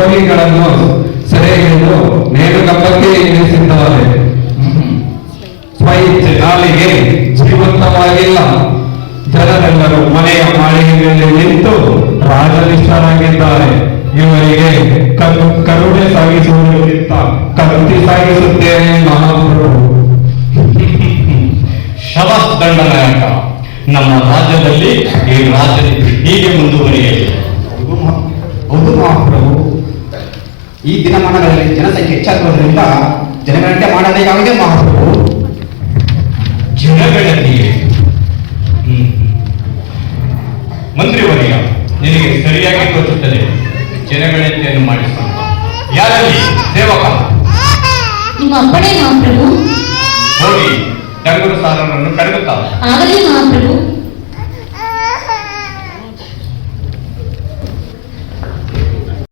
ದ್ರೋಹಿಗಳನ್ನು ಸೆರೆ ಹಿಡಿದು ನೇಣುಗಂಬಕ್ಕೆ ಇಳಿಸಿದ್ದಾರೆ. ಸ್ವಇಚ್ಛೆ ನಾಲಿಗೆ ಜೀವಂತವಾಗಿಲ್ಲ. ಜನರೆಲ್ಲರೂ ಮನೆಯ ಮಾಳಿಗೆಯಲ್ಲಿ ನಿಂತು ರಾಜನಿಷ್ಠರಾಗಿದ್ದಾರೆ. ಇವರಿಗೆ ಕರುಣೆ ಸಾಗಿಸುವುದಕ್ಕಿಂತ ಕತ್ತಿ ಸಾಗಿಸುತ್ತೇನೆ ಮಹಾಪ್ರಭು. ಶಬಾಸ್ ದಂಡನಾಯಕ. ನಮ್ಮ ರಾಜ್ಯದಲ್ಲಿ ಈ ರಾಜನೀತಿ ಹೀಗೆ ಮುಂದುವರಿಯಲಿ. ಹೌದು ಮಹಾಪ್ರಭು, ಈ ದಿನಮಾನಗಳಲ್ಲಿ ಜನಸಂಖ್ಯೆ ಹೆಚ್ಚಾಗುವುದರಿಂದ ಜನಗಣತಿ ಮಾಡಬೇಕಾಗಿದೆ ಮಹಾಪ್ರಭು. ಜನಗಣತಿಗೆ ಮಂತ್ರಿವರ್ಯ, ನಿನಗೆ ಸರಿಯಾಗಿ ತೋಚುತ್ತದೆ. ಜನಗಣತಿಯನ್ನು ಮಾಡಿಸೋಣ. ಯಾರಲ್ಲಿ ಸೇವಕ? ನಿಮ್ಮ ಅಪ್ಪಣೆ ಮಹಾಪ್ರಭು. ಹೋಗಿ ಡಂಗುರು ಸಾರರನ್ನು ಕರೆದುತ್ತಾರೆ. ಆಗಲಿ ಮಹಾಪ್ರಭು.